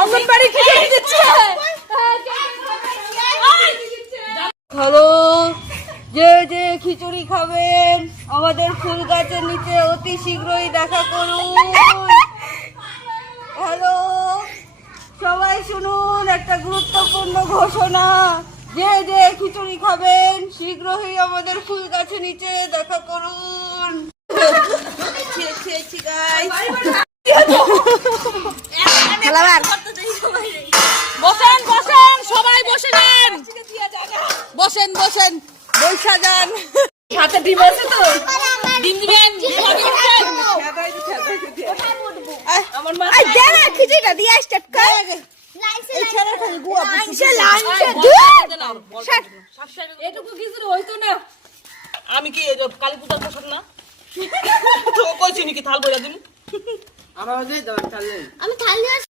অঙ্গনবাড়ি খিচুড়ি দিচ্ছে। হ্যালো, যে যে খিচুড়ি খাবেন আমাদের ফুল গাছের নিচে অতি শীঘ্রই দেখা করুন। হ্যালো, সবাই শুনুন একটা গুরুত্বপূর্ণ ঘোষণা। যে যে খিচুড়ি খাবেন শীঘ্রই আমাদের ফুল গাছের নিচে দেখা করুন। বসেন বসেন, সবাই বসে নেন। বসেন বসেন, বৈশা যান। হাতে ডিম আছে তো, ডিম দিবেন। আমার মা খিচুড়িটা দিয়ে স্টার্ট কর। এটুকু খিচুড়ি হইতো না। আমি কি কালী পূজার পোশাক না তো কইছি নাকি থাল বইরা দিন আমার থাল নেই। আমি থাল নিয়ে